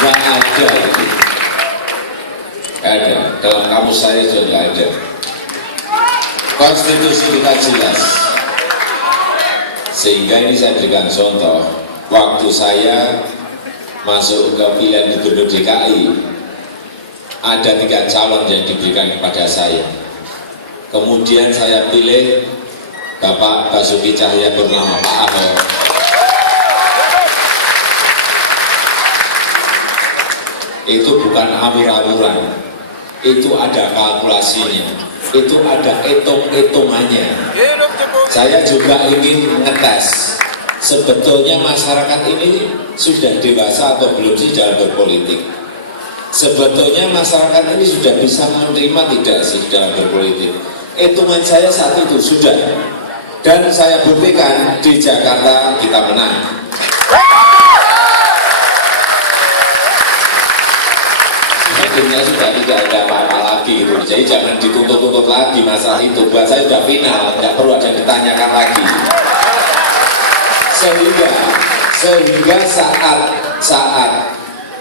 Nggak ada itu. Nggak ada. Dalam kamus saya juga nggak ada. Konstitusi kita jelas. Sehingga ini saya berikan contoh. Waktu saya masuk ke pilihan gubernur DKI, ada 3 calon yang diberikan kepada saya. Kemudian saya pilih Bapak Basuki Cahayapurnama, Pak Ahok. Itu bukan awur-awuran, itu ada kalkulasinya, itu ada hitung-hitungannya. Saya juga ingin ngetes, sebetulnya masyarakat ini sudah dewasa atau belum sih dalam berpolitik. Sebetulnya masyarakat ini sudah bisa menerima tidak sih dalam berpolitik. Hitungan saya saat itu sudah, dan saya buktikan di Jakarta kita menang. Sebetulnya sudah tidak ada apa-apa lagi gitu. Jadi jangan dituntut-tuntut lagi masalah itu. Buat saya sudah final, tidak perlu ada yang ditanyakan lagi.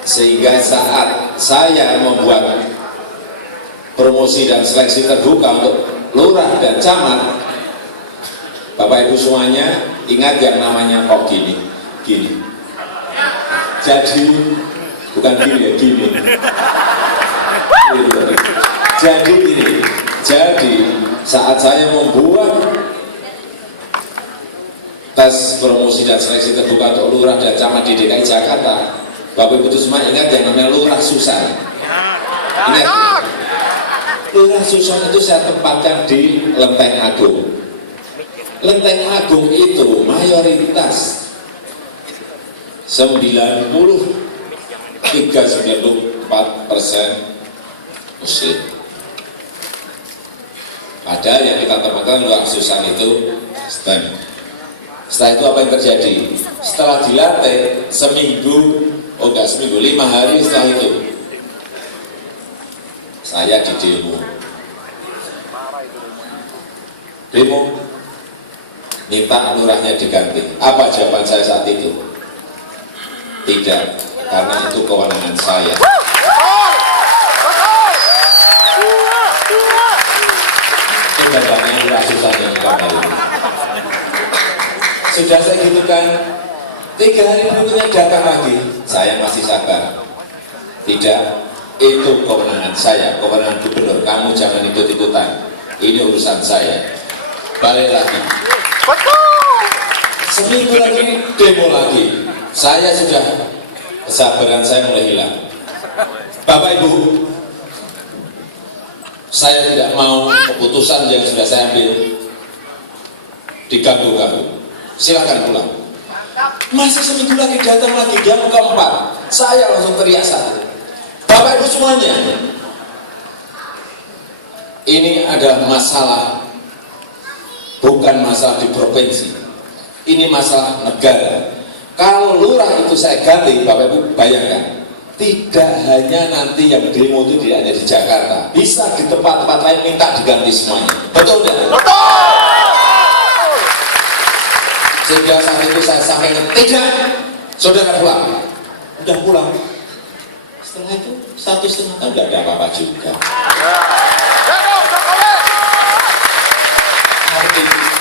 Sehingga saat saya membuat promosi dan seleksi terbuka untuk lurah dan camat, Bapak Ibu semuanya ingat yang namanya kok gini. Jadi bukan gini ya, gini. Jadi gini. Jadi saat saya membuat tes promosi dan seleksi terbuka untuk lurah dan camat di DKI Jakarta, Bapak Ibu semua ingat yang namanya Lurah Susan. Ingat, Lurah Susan itu saya tempatkan di Lenteng Agung. Lenteng Agung itu mayoritas 93-94% Muslim. Padahal yang kita tempatkan Lurah Susan itu STEM. Setelah itu apa yang terjadi? Setelah dilatih seminggu, 5 hari setelah itu saya di demo minta lurahnya diganti. Apa jawaban saya saat itu? Tidak, karena itu kewenangan saya. Itu banyak lurah susah yang diganti. Sudah saya gitu kan, 3 hari berikutnya datang lagi, saya masih sabar. Tidak, itu kewenangan saya, kewenangan gubernur. Kamu jangan ikut-ikutan, ini urusan saya. Balik lagi, seminggu lagi demo lagi, saya sudah, kesabaran saya mulai hilang. Bapak Ibu, saya tidak mau keputusan yang sudah saya ambil diganggu-ganggu. Silakan pulang. Masih seminggu lagi datang lagi jam keempat, saya langsung teriak satu. Bapak Ibu semuanya, ini adalah masalah, bukan masalah di provinsi, ini masalah negara. Kalau lurah itu saya ganti, Bapak Ibu bayangkan, tidak hanya nanti yang demo itu tidak hanya di Jakarta, bisa di tempat-tempat lain minta diganti semuanya. Betul tidak? Betul. Sehingga saat itu saya sampaikan, tidak, saudara pulang. Udah pulang. Setelah itu 1,5 tahun nggak ada apa-apa juga.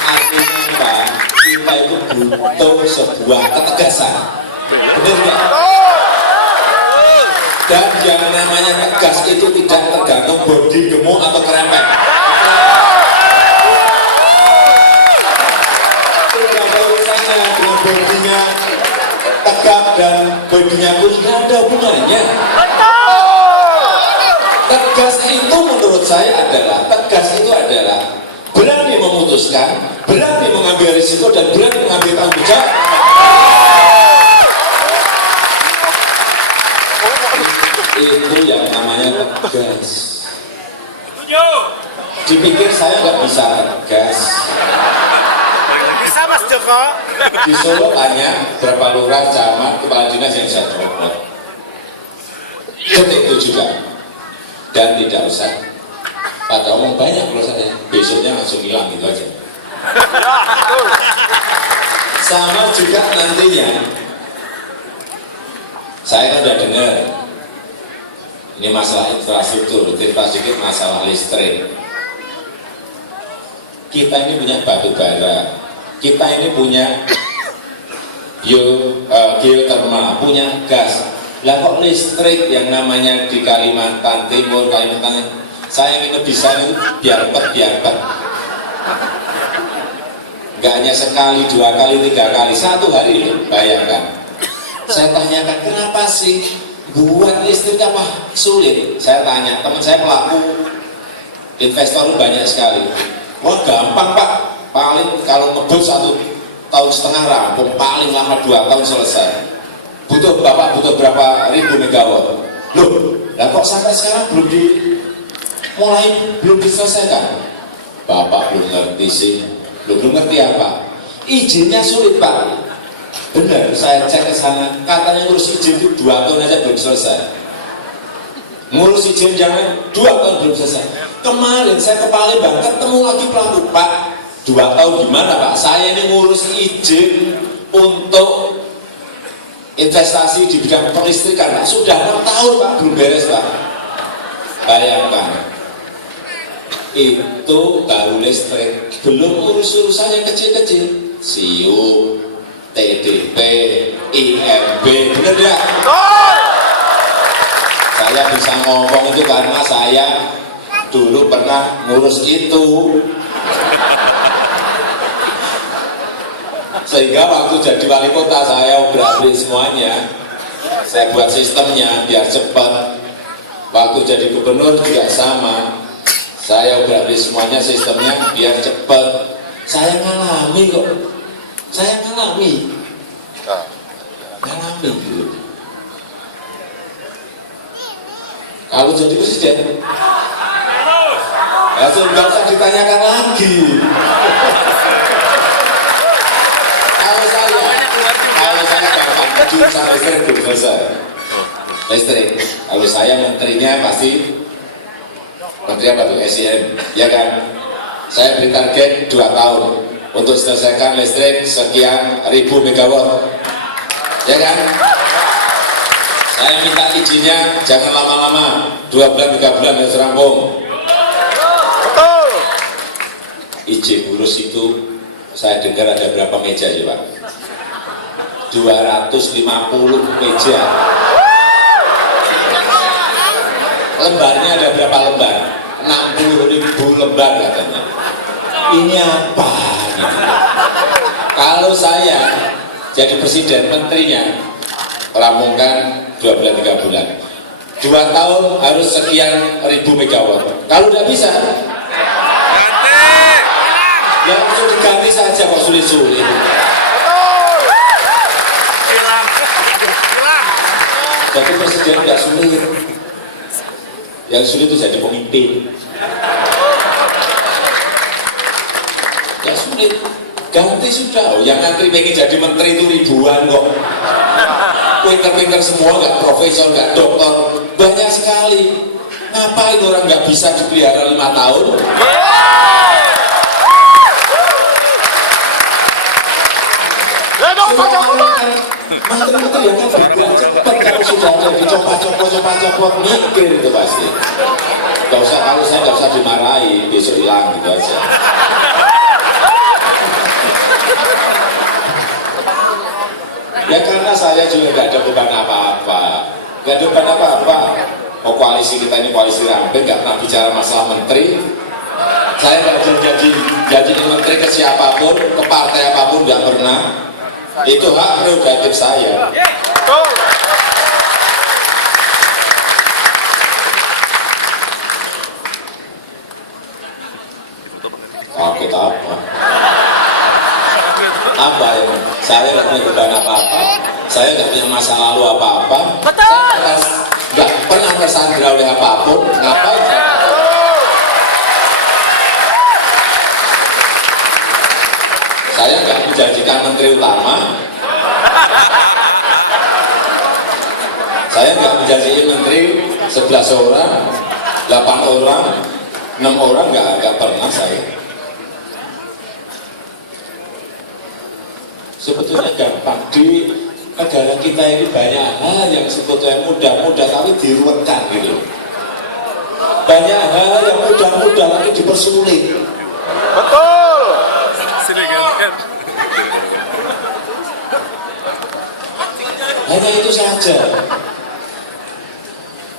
Artinya apa? Kita itu butuh sebuah ketegasan. Betul nggak? Dan yang namanya tegas itu tidak tergantung bodi gemuk atau kerempet. Bodinya tegap dan bodinya kurus, nggak ada hubungannya. Tegas itu menurut saya adalah, tegas itu adalah berani memutuskan, berani mengambil risiko, dan berani mengambil tanggung jawab. Itu yang namanya tegas. Dipikir saya nggak bisa tegas. Bisa Mas Joko. Di Solo tanya berapa lurah, camat, kepala dinas yang saya copot. Itu juga. Dan tidak usah pada omong banyak kalau saya, besoknya langsung hilang gitu aja. Sama juga nantinya Saya kan udah dengar ini masalah infrastruktur masalah listrik. Kita ini punya batu bara, kita ini punya geotermal, punya gas. Lah kok listrik yang namanya di Kalimantan Timur, Kalimantan, saya ingin bisa itu biar pet. Nggak hanya sekali, 2 kali, 3 kali, 1 hari loh, bayangkan. Saya tanyakan, kenapa sih buat listrik apa sulit? Saya tanya, teman saya pelaku investor banyak sekali. Wah gampang Pak, paling kalau ngebut 1,5 tahun rampung, paling lama 2 tahun selesai. Bapak butuh berapa ribu megawatt? Loh, lah kok sampai sekarang belum diselesaikan? Bapak belum ngerti sih. Belum ngerti apa? Izinnya sulit Pak. Benar, saya cek ke sana, katanya ngurus izin itu 2 tahun aja belum selesai. Ngurus izin jangan 2 tahun belum selesai. Kemarin saya ke Palembang ketemu lagi pelaku, Pak, 2 tahun gimana Pak? Saya ini ngurus izin untuk investasi di bidang perlistrikan, Pak. Sudah 6 tahun Pak, belum beres Pak. Bayangkan, itu baru listrik, belum urus-urusan yang kecil-kecil, SIU, TDP, IMB, bener ya? Saya bisa ngomong itu karena saya dulu pernah ngurus itu. Sehingga waktu jadi wali kota saya obrak-abrik semuanya. Saya buat sistemnya biar cepat. Waktu jadi gubernur juga sama. Saya obrak-abrik semuanya sistemnya biar cepat. Saya ngalami kok. Saya ngalami dulu. Kalau jadi presiden, langsung nggak usah ditanyakan lagi. Kalau saya gampang, jurusan listrik belum selesai. Listrik, kalau saya menterinya pasti menteri apa tuh? SIM, ya kan? Saya beri target 2 tahun untuk selesaikan listrik sekian ribu megawatt, ya kan? Saya minta izinnya jangan lama-lama, 2 bulan 3 bulan harus rampung. Betul. Izin urus itu saya dengar ada berapa meja ya Pak? 250 meja. Lembarnya ada berapa lembar? 60.000 lembar katanya. Ini apa? Gitu. Kalau saya jadi presiden, menterinya rampungkan 2 bulan 3 bulan, 2 tahun harus sekian ribu megawatt. Kalau udah bisa, ya langsung diganti saja, kok sulit-sulit. Jadi presiden tidak sulit, yang sulit itu jadi pemimpin. Tidak sulit, ganti sudah. Yang ngantri pengen jadi menteri itu ribuan kok. Pinter-pinter semua, nggak profesor, nggak dokter, banyak sekali. Ngapain orang nggak bisa dipelihara 5 tahun? Menteri-menteri yang kan bergerak cepat, kalau sudah ada dicoba-coba mikir itu pasti. Gak usah, kalau saya nggak usah dimarahi, besok hilang gitu aja. Ya karena saya juga nggak ada beban apa-apa, nggak ada beban apa-apa. Oh, koalisi kita ini koalisi ramping, nggak pernah bicara masalah menteri. Saya nggak jadi menteri ke siapapun, ke partai apapun, nggak pernah. Itu hak prerogatif saya. Takut apa? Apa ya? Saya nggak punya beban apa-apa, saya nggak punya masa lalu apa-apa, saya nggak pernah tersandra oleh apapun. Ngapain saya? Saya nggak menjanjikan menteri utama, saya nggak menjanjikan menteri 11 orang, 8 orang, 6 orang, nggak pernah saya. Sebetulnya gampang, di negara kita ini banyak hal yang sebetulnya mudah-mudah tapi diruwetkan gitu. Banyak hal yang mudah-mudah tapi dipersulit. Betul. Hanya itu saja.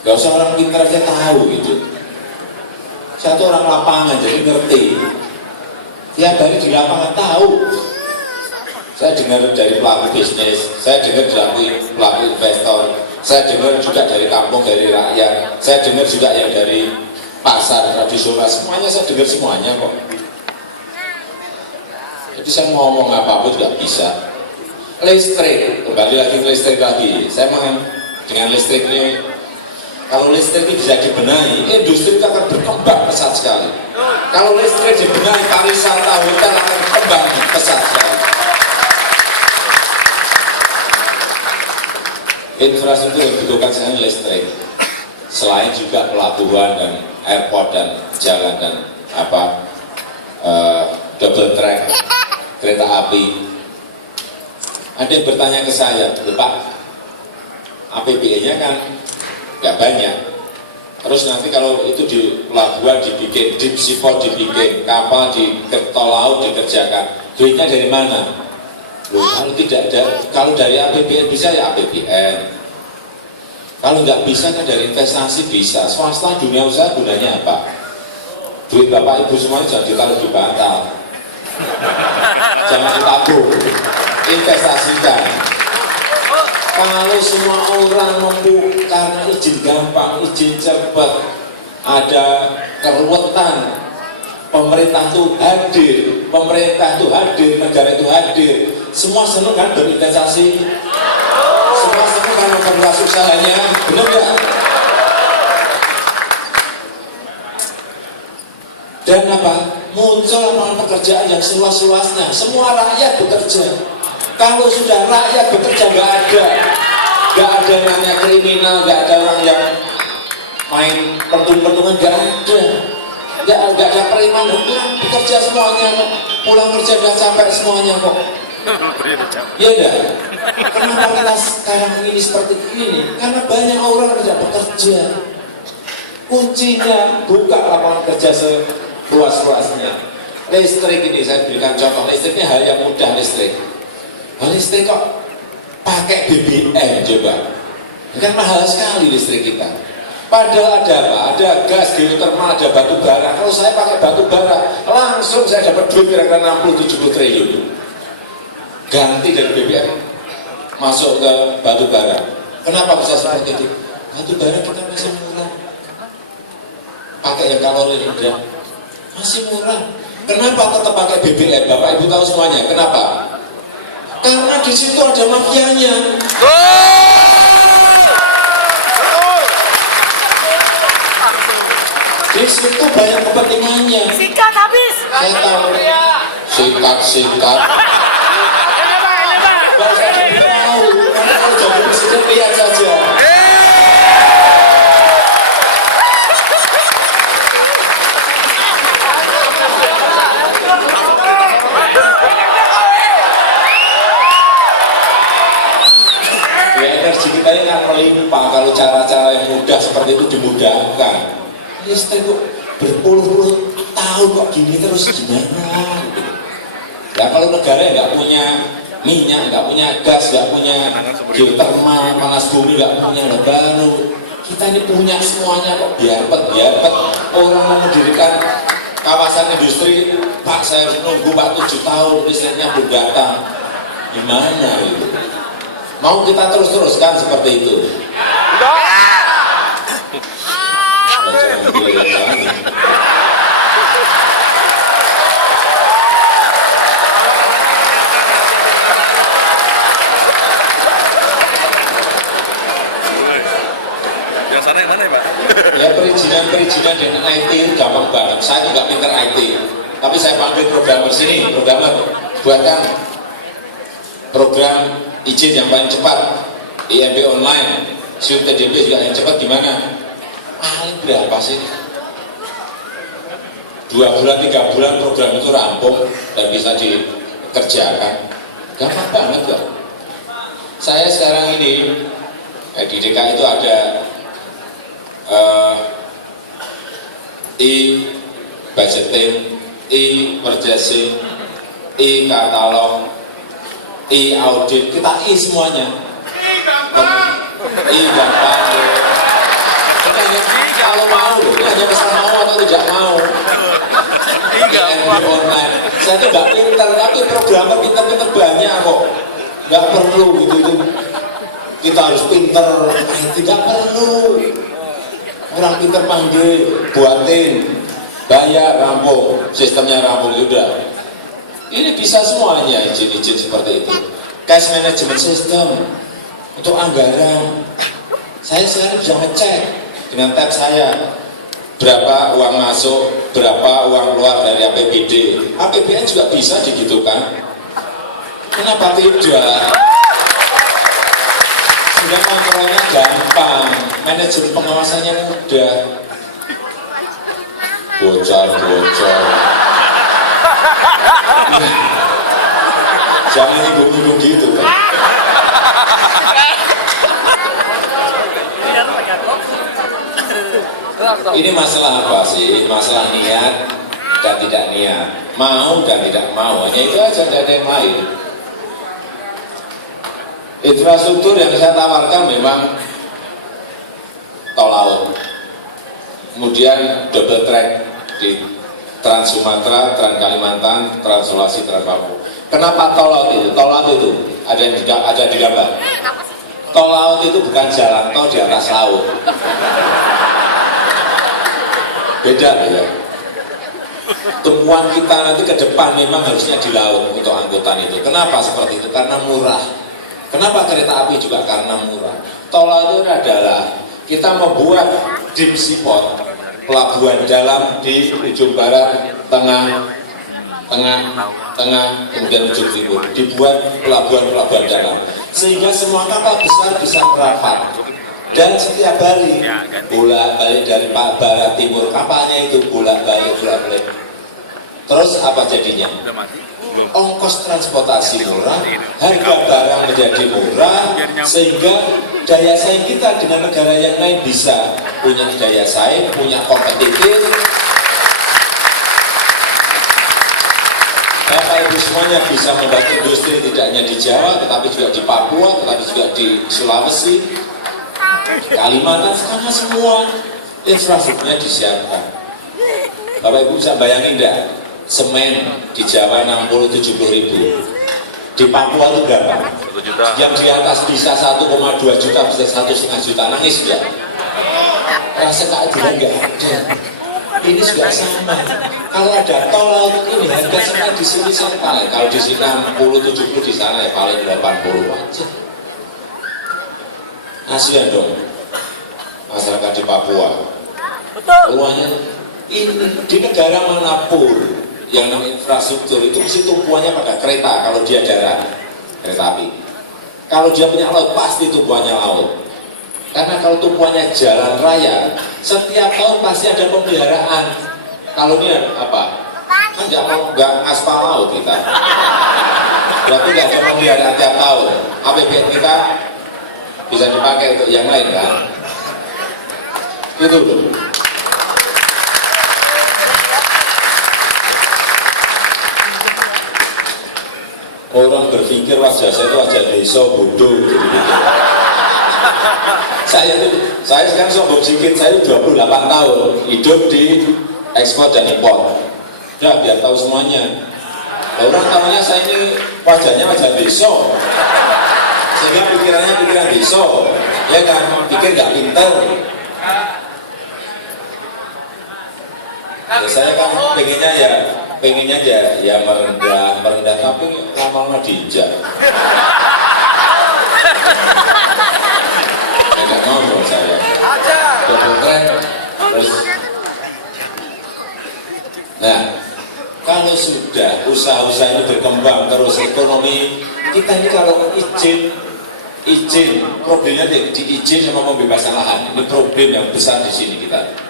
Gak usah orang pintar aja tahu gitu. Satu orang lapangan jadi ngerti. Tiap hari di lapangan tahu. Saya dengar dari pelaku bisnis, saya dengar dari pelaku investor, saya dengar juga dari kampung, dari rakyat, saya dengar juga yang dari pasar tradisional, semuanya saya dengar semuanya kok. Jadi saya mau ngomong apapun juga bisa. Listrik, kembali lagi ke listrik lagi. Saya memang dengan listrik ini, kalau listrik ini bisa dibenahi, industri itu akan berkembang pesat sekali. Kalau listrik dibenahi, pariwisata hutan akan berkembang pesat sekali. Infrastruktur yang dibutuhkan sekarang listrik, selain juga pelabuhan dan airport dan jalan dan double track kereta api. Ada yang bertanya ke saya, Pak, APBN-nya kan nggak banyak. Terus nanti kalau itu di pelabuhan dibikin, deep sea port dibikin, kapal di tol laut dikerjakan, duitnya dari mana? Loh, kalau tidak ada, kalau dari APBN bisa ya APBN. Kalau nggak bisa kan dari investasi bisa. Swasta dunia usaha gunanya apa? Duit bapak ibu semuanya jangan ditaruh di bantal, jangan ditabung, investasikan. Kalau semua orang mampu karena izin gampang, izin cepat, ada keruwetan, pemerintah itu hadir, negara itu hadir. Semua senang kan berinvestasi, semua senang kan memperluas usahanya, benar nggak? Dan apa? Muncul lapangan pekerjaan yang seluas-luasnya. Semua rakyat bekerja. Kalau sudah rakyat bekerja nggak ada namanya kriminal, nggak ada orang yang main pentung-pentungan, nggak ada preman, bekerja semuanya kok. Pulang kerja udah capek semuanya kok. Ya udah. Kenapa kita sekarang ini seperti ini? Karena banyak orang tidak bekerja. Kuncinya buka lapangan kerja seluas-luasnya. Listrik ini saya berikan contoh. Listriknya hal yang mudah listrik. Listrik kok pakai BBM coba. Kan mahal sekali listrik kita. Padahal ada apa? Ada gas, geotermal, ada batu bara. Kalau saya pakai batu bara, langsung saya dapat duit kira-kira 60-70 triliun. Ganti dari BBM, masuk ke batu bara. Kenapa bisa seperti itu? Batu bara kita masih murah. Pakai yang kalori rendah, masih murah. Kenapa tetap pakai BBM? Bapak Ibu tahu semuanya. Kenapa? Karena di situ ada mafianya. Di situ banyak kepentingannya. Sikat habis. Saya tahu. Sikat. Baru saya tahu. Karena kalau jadi presiden lihat saja. Ya energi kita ini kan melimpah kalau cara-cara yang mudah seperti itu dimudahkan. Listrik kok berpuluh-puluh tahun kok gini terus gimana? Ya kalau negara nggak punya minyak, nggak punya gas, nggak punya geotermal, panas bumi nggak punya, baru kita ini punya semuanya kok biarpet. Orang mau mendirikan kawasan industri, Pak saya nunggu Pak 7 tahun listriknya belum datang. Gimana itu? Mau kita terus-teruskan seperti itu? Yang sana yang mana ya Pak? Ya perizinan dengan IT itu gampang banget. Saya juga pinter IT, tapi saya panggil programmer sini, programmer buatkan program izin yang paling cepat, IMB online, SIUP TDP juga yang cepat gimana? Paling berapa sih? 2 bulan, 3 bulan program itu rampung dan bisa dikerjakan. Gampang banget kok. Saya sekarang ini di DKI itu ada e-budgeting, e-purchasing, e-katalog, e-audit, kita semuanya. E-data. Kalau mau, ini hanya pesan mau atau tidak mau. IMB online. Saya itu nggak pinter, tapi programmer pinter-pinter banyak kok. Nggak perlu gitu. Kita harus pinter, tidak perlu. Orang pinter panggil, buatin, bayar, rampung, sistemnya rampung sudah. Ini bisa semuanya izin-izin seperti itu. Cash management system untuk anggaran. Saya sekarang bisa ngecek dengan tab saya berapa uang masuk, berapa uang keluar dari APBD. APBN juga bisa digitukan. Kenapa tidak? Sudah kontrolnya gampang, manajemen pengawasannya mudah. Bocor. Jangan ngibung-ngibung gitu kan. Ini masalah apa sih? Masalah niat dan tidak niat, mau dan tidak mau, hanya itu aja, tidak ada yang lain. Infrastruktur yang saya tawarkan memang tol laut, kemudian double track di Trans Sumatera, Trans Kalimantan, Trans Sulawesi, Trans Papua. Kenapa tol laut itu? Tol laut itu ada di gambar. Tol laut itu bukan jalan tol di atas laut. Beda ya. Tumpuan kita nanti ke depan memang harusnya di laut untuk angkutan itu. Kenapa seperti itu? Karena murah. Kenapa kereta api juga? Karena murah. Tol laut itu adalah kita membuat deep seaport, pelabuhan dalam di ujung barat, tengah, kemudian ujung timur. Dibuat pelabuhan-pelabuhan dalam. Sehingga semua kapal besar bisa merapat. Dan setiap hari bolak-balik dari barat timur, kapalnya itu bolak-balik. Terus apa jadinya? Ongkos transportasi murah, harga barang menjadi murah, sehingga daya saing kita dengan negara yang lain bisa punya daya saing, punya kompetitif. Bapak Ibu semuanya bisa membuat industri tidak hanya di Jawa, tetapi juga di Papua, tetapi juga di Sulawesi, Kalimantan, karena semua infrastrukturnya disiapkan. Bapak Ibu bisa bayangin enggak? Semen di Jawa 60-70 ribu, di Papua itu berapa? 1 juta. Yang di atas bisa 1,2 juta, bisa 1,5 juta, nangis enggak? Rasa keadilan enggak ada. Ini juga sama. Kalau ada tol laut ini, harga semen di sini sama. Kalau di sini 60-70, di sana ya paling 80 aja. Kasihan dong masyarakat di Papua. Peluangnya ini di negara manapun yang namanya infrastruktur itu mesti tumpuannya pada kereta kalau dia darat, kereta api. Kalau dia punya laut pasti tumpuannya laut. Karena kalau tumpuannya jalan raya, setiap tahun pasti ada pemeliharaan. Kalau ini apa? Kan nggak aspal laut kita. Berarti nggak ada pemeliharaan tiap tahun. APBN kita bisa dipakai untuk yang lain kan? Itu loh. Orang berpikir wajah saya itu wajah desa bodoh gitu. Saya sekarang sombong sedikit, saya 28 tahun hidup di ekspor dan impor. Ya biar tahu semuanya. Orang tahunya saya ini wajahnya wajah desa. Sehingga pikirannya pikiran desa. Ya kan, pikir nggak pinter. Ya, saya kan pengennya ya merendah tapi lama-lama diinjak. Tidak mau dong saya. Kemudian terus. Nah, kalau sudah usaha-usaha ini berkembang terus ekonomi kita ini kalau izin problemnya di izin sama pembebasan lahan ini problem yang besar di sini kita.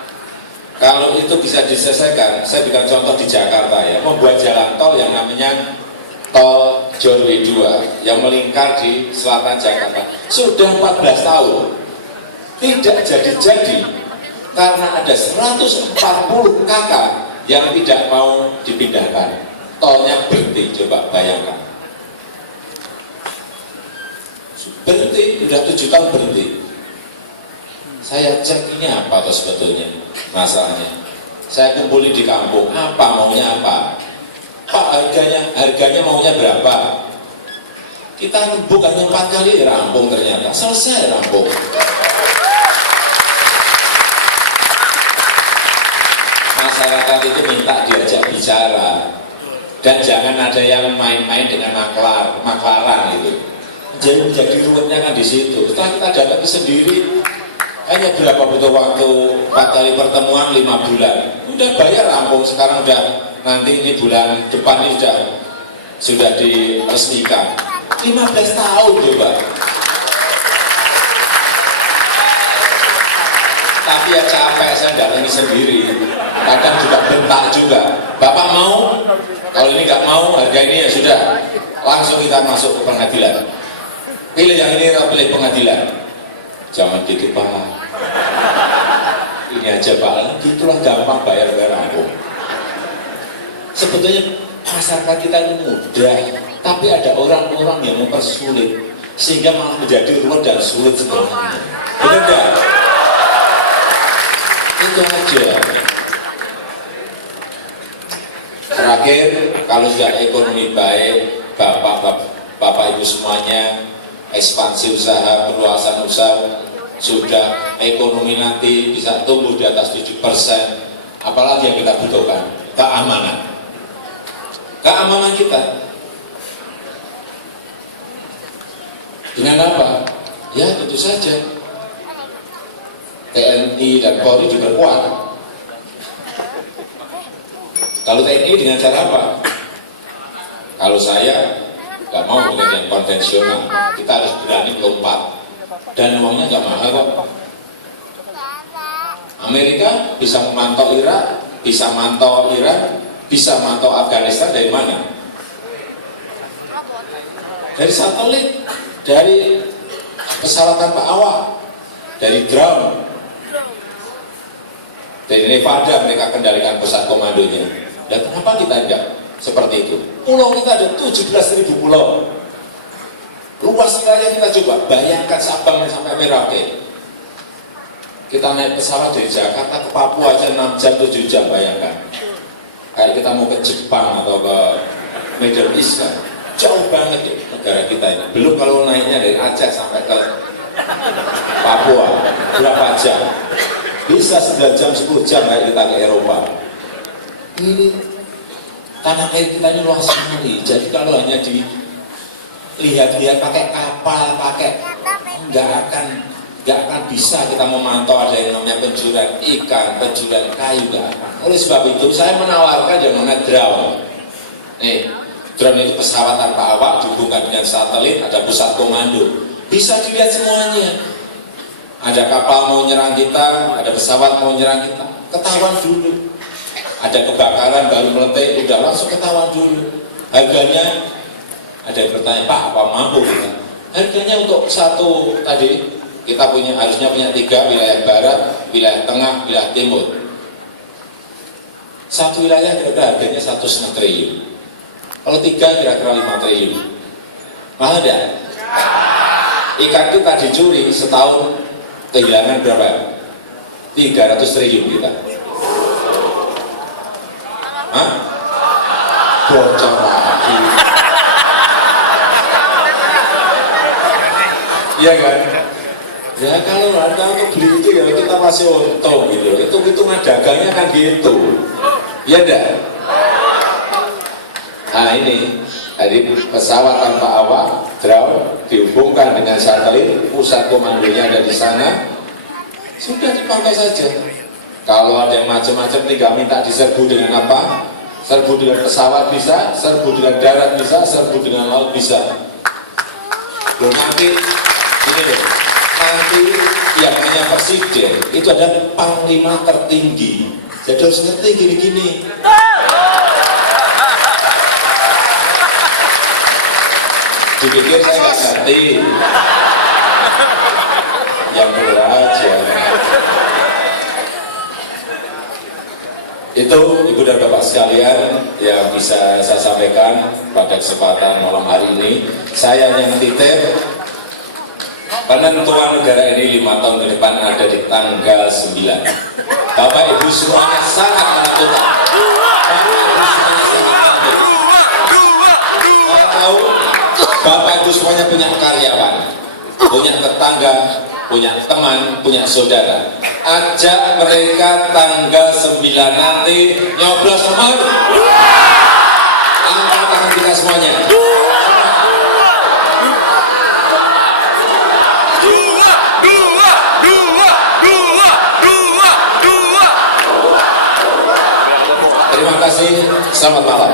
Kalau itu bisa diselesaikan, saya berikan contoh di Jakarta ya, membuat jalan tol yang namanya tol John W2 yang melingkar di selatan Jakarta sudah 14 tahun tidak jadi-jadi karena ada 140 kakak yang tidak mau dipindahkan. Tolnya berhenti, coba bayangkan. Berhenti, sudah 7 tahun berhenti. Saya cek ini apa atau sebetulnya masalahnya. Saya kumpulin di kampung, apa maunya apa? Pak, harganya maunya berapa? Kita rembuk hanya 4 kali rampung, ternyata selesai rampung. Masyarakat itu minta diajak bicara, dan jangan ada yang main-main dengan maklaran itu. Jadi menjadi ruwetnya kan di situ. Setelah kita dapat sendiri, hanya berapa butuh waktu 4 kali pertemuan 5 bulan. Udah bayar rampung, sekarang udah nanti ini bulan depan ini sudah diresmikan. 15 tahun coba. Tapi ya capek, saya datangi sendiri. Kadang juga bentak juga. Bapak mau? Kalau ini nggak mau, harga ini ya sudah. Langsung kita masuk ke pengadilan. Pilih yang ini, pilih pengadilan. Jangan gitu Pak. Ini aja Pak. Itulah gampang bayar rampung. Sebetulnya masyarakat kita ini mudah, tapi ada orang-orang yang mempersulit sehingga malah menjadi ruwet dan sulit sebenarnya. Benar enggak? Itu aja. Terakhir, kalau sudah ekonomi baik, bapak ibu semuanya, ekspansi usaha, perluasan usaha, sudah ekonomi nanti bisa tumbuh di atas 7%, apalagi yang kita butuhkan? Keamanan. Keamanan kita. Dengan apa? Ya tentu saja TNI dan Polri juga kuat. Kalau TNI dengan cara apa? Kalau saya nggak mau dengan yang konvensional, kita harus berani lompat. Dan uangnya nggak mahal kok. Amerika bisa memantau Irak, bisa mantau Iran, bisa mantau Afghanistan dari mana? Dari satelit, dari pesawat tanpa awak, dari drone. Dari Nevada mereka kendalikan pusat komandonya. Dan kenapa kita enggak seperti itu? Pulau kita ada 17.000 pulau. Luas wilayah kita coba bayangkan Sabang sampai Merauke. Kita naik pesawat dari Jakarta ke Papua aja 6 jam 7 jam, bayangkan. Kayak kita mau ke Jepang atau ke Middle East kan. Jauh banget ya negara kita ini. Belum kalau naiknya dari Aceh sampai ke Papua, berapa jam? Bisa 9 jam, 10 jam kayak kita ke Eropa. Ini tanah air kita ini luas sekali. Jadi kalau hanya dilihat-lihat pakai kapal, nggak akan bisa kita memantau ada yang namanya pencurian ikan, pencurian kayu, nggak akan. Oleh sebab itu saya menawarkan yang namanya drone. Drone itu pesawat tanpa awak dihubungkan dengan satelit, ada pusat komando, bisa dilihat semuanya. Ada kapal mau nyerang kita, ada pesawat mau nyerang kita, ketahuan dulu. Ada kebakaran baru meletik, udah langsung ketahuan dulu. Harganya, ada yang bertanya, Pak, apa mampu kita? Harganya untuk satu tadi, kita harusnya punya 3, wilayah barat, wilayah tengah, wilayah timur. Satu wilayah kira-kira harganya 1,5 triliun. Kalau 3 kira-kira 5 triliun. Mahal tidak? Ikan kita dicuri setahun kehilangan berapa? 300 triliun kita. Hah? Bocor lagi. Iya kan? Ya kalau harga untuk beli itu ya kita masih untung gitu. Hitung-hitungan dagangnya kan gitu. Iya enggak? Nah ini dari pesawat tanpa awak, drone dihubungkan dengan satelit, pusat komandonya ada di sana, sudah dipakai saja. Kalau ada yang macam-macam tinggal minta diserbu dengan apa? Serbu dengan pesawat bisa, serbu dengan darat bisa, serbu dengan laut bisa. Loh nanti ini loh, nanti yang namanya presiden itu adalah panglima tertinggi. Jadi harus ngerti gini-gini. Dipikir saya nggak ngerti. Yang bener aja. Itu Ibu dan Bapak sekalian yang bisa saya sampaikan pada kesempatan malam hari ini. Saya yang titip penentuan negara ini 5 tahun ke depan ada di tanggal 9. Bapak Ibu semuanya sangat menentukan. Bapak Ibu semuanya sangat menentukan. Saya tahu Bapak Ibu semuanya punya karyawan, punya tetangga, punya teman, punya saudara. Ajak mereka tanggal 9 nanti nyoblos nomor. Angkat tangan kita semuanya. Terima kasih, selamat malam.